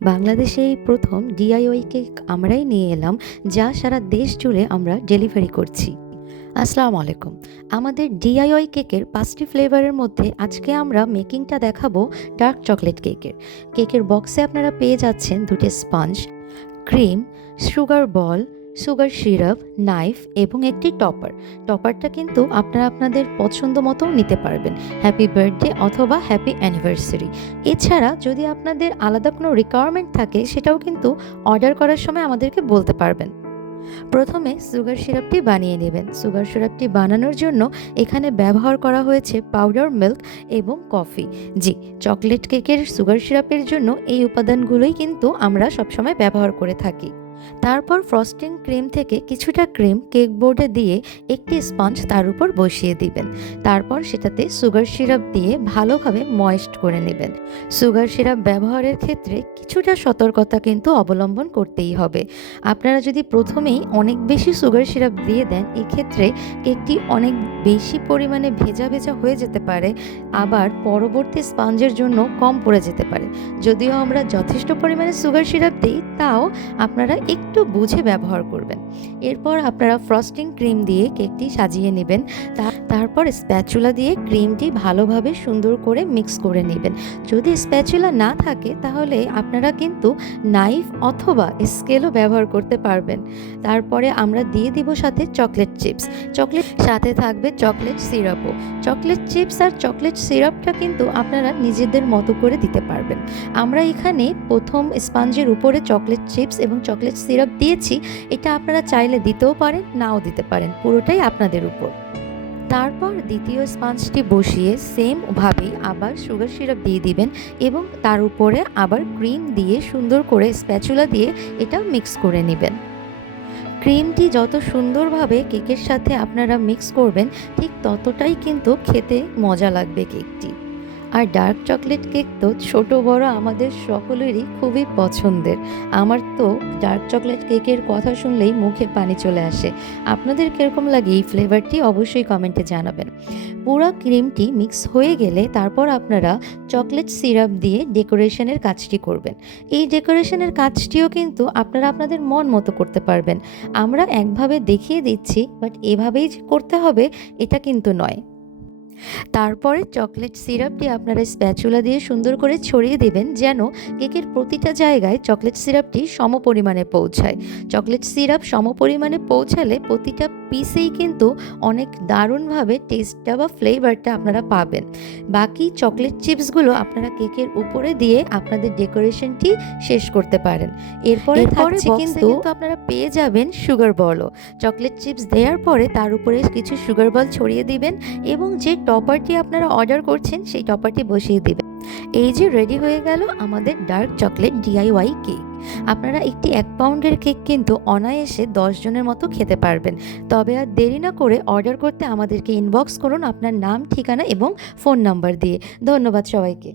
বাংলাদেশে এই প্রথম ডিআইওয়াই কেক আমরাই নিয়ে এলাম, যা সারা দেশ জুড়ে আমরা ডেলিভারি করছি। আসসালামু আলাইকুম। আমাদের ডিআইওয়াই কেকের 5টি ফ্লেভারের মধ্যে আজকে আমরা মেকিংটা দেখাবো ডার্ক চকলেট কেকের বক্সে আপনারা পেয়ে যাচ্ছেন 2টি sponge, cream, sugar ball, sugar syrup, knife এবং একটি টপারটা কিন্তু আপনারা আপনাদের পছন্দ মতো নিতে পারবেন, হ্যাপি বার্থডে অথবা হ্যাপি অ্যানিভার্সারি। এছাড়া যদি আপনাদের আলাদা কোনো রিকোয়ারমেন্ট থাকে সেটাও কিন্তু অর্ডার করার সময় আমাদেরকে বলতে পারবেন। প্রথমে সুগার সিরাপটি বানিয়ে নেবেন। সুগার সিরাপটি বানানোর জন্য এখানে ব্যবহার করা হয়েছে পাউডার মিল্ক এবং কফি। জি, চকলেট কেকের সুগার সিরাপের জন্য এই উপাদানগুলোই কিন্তু আমরা সবসময় ব্যবহার করে থাকি। তারপর ফ্রস্টিং ক্রিম থেকে কিছুটা ক্রিম কেক বোর্ডে দিয়ে একটি স্পঞ্জ তার উপর বসিয়ে দিবেন। তারপর সেটাতে সুগার সিরাপ দিয়ে ভালোভাবে ময়েস্ট করে নেবেন। সুগার সিরাপ ব্যবহারের ক্ষেত্রে কিছুটা সতর্কতা কিন্তু অবলম্বন করতেই হবে। আপনারা যদি প্রথমেই অনেক বেশি সুগার সিরাপ দিয়ে দেন, এক্ষেত্রে কেকটি অনেক বেশি পরিমাণে ভেজা হয়ে যেতে পারে, আবার পরবর্তী স্পঞ্জের জন্য কম পড়ে যেতে পারে। যদিও আমরা যথেষ্ট পরিমাণে সুগার সিরাপ দিই, তাও আপনারা একটু বুঝে ব্যবহার করবেন। এরপর আপনারা ফ্রস্টিং ক্রিম দিয়ে কেকটি সাজিয়ে নেবেন। তারপর স্প্যাচুলা দিয়ে ক্রিমটি ভালোভাবে সুন্দর করে মিক্স করে নেবেন। যদি স্প্যাচুলা না থাকে তাহলে আপনারা কিন্তু নাইফ অথবা স্কেলও ব্যবহার করতে পারবেন। তারপরে আমরা দিয়ে দিব সাথে চকলেট চিপস, চকলেট সাথে থাকবে চকলেট সিরাপও। চকলেট চিপস আর চকলেট সিরাপটা কিন্তু আপনারা নিজেদের মতো করে দিতে পারবেন। আমরা এখানে প্রথম স্পঞ্জের উপরে চকলেট চিপস এবং চকলেট সিরাপ দিয়েছি। এটা আপনারা চাইলে দিতেও পারেন, নাও দিতে পারেন, পুরোটাই আপনাদের উপর। তারপর দ্বিতীয় স্পঞ্জটি বসিয়ে সেমভাবেই আবার সুগার সিরাপ দিয়ে দিবেন এবং তার উপরে আবার ক্রিম দিয়ে সুন্দর করে স্প্যাচুলা দিয়ে এটা মিক্স করে নেবেন। ক্রিমটি যত সুন্দরভাবে কেকের সাথে আপনারা মিক্স করবেন, ঠিক ততটাই কিন্তু খেতে মজা লাগবে কেকটি। আর ডার্ক চকলেট কেক তো ছোট বড় আমাদের সকলেরই খুবই পছন্দের। আমার তো ডার্ক চকলেট কেকের কথা শুনলেই মুখে পানি চলে আসে। আপনাদের কীরকম লাগে এই ফ্লেভারটি অবশ্যই কমেন্টে জানাবেন। পুরো ক্রিমটি মিক্স হয়ে গেলে তারপর আপনারা চকলেট সিরাপ দিয়ে ডেকোরেশনের কাজটি করবেন। এই ডেকোরেশনের কাজটিও কিন্তু আপনারা আপনাদের মন মতো করতে পারবেন। আমরা একভাবে দেখিয়ে দিচ্ছি, বাট এভাবেই যে করতে হবে এটা কিন্তু নয়। তারপরে চকলেট সিরাপটি আপনারা স্প্যাচুলা দিয়ে সুন্দর করে ছড়িয়ে দেবেন, যেন কেকের প্রতিটা জায়গায় চকলেট সিরাপটি সমপরিমাণে পৌঁছায়। চকলেট সিরাপ সমপরিমাণে পৌঁছালে প্রতিটা পিসেই কিন্তু অনেক দারুণভাবে টেস্টটা বা ফ্লেভারটা আপনারা পাবেন। বাকি চকলেট চিপসগুলো আপনারা কেকের উপরে দিয়ে আপনাদের ডেকোরেশনটি শেষ করতে পারেন। এরপরে কিন্তু আপনারা পেয়ে যাবেন সুগার বলও। চকলেট চিপস দেওয়ার পরে তার উপরে কিছু সুগার বল ছড়িয়ে দিবেন এবং যে টপারটি আপনারা অর্ডার করছেন সেই টপারটি বসিয়ে দিবেন। এই যে রেডি হয়ে গেল আমাদের ডার্ক চকলেট ডিআইওয়াই কেক। আপনারা একটি 1 পাউন্ডের কেক কিন্তু অনায়াসে 10 জনের মতো খেতে পারবেন। তবে আর দেরি না করে অর্ডার করতে আমাদেরকে ইনবক্স করুন আপনার নাম, ঠিকানা এবং ফোন নাম্বার দিয়ে। ধন্যবাদ সবাইকে।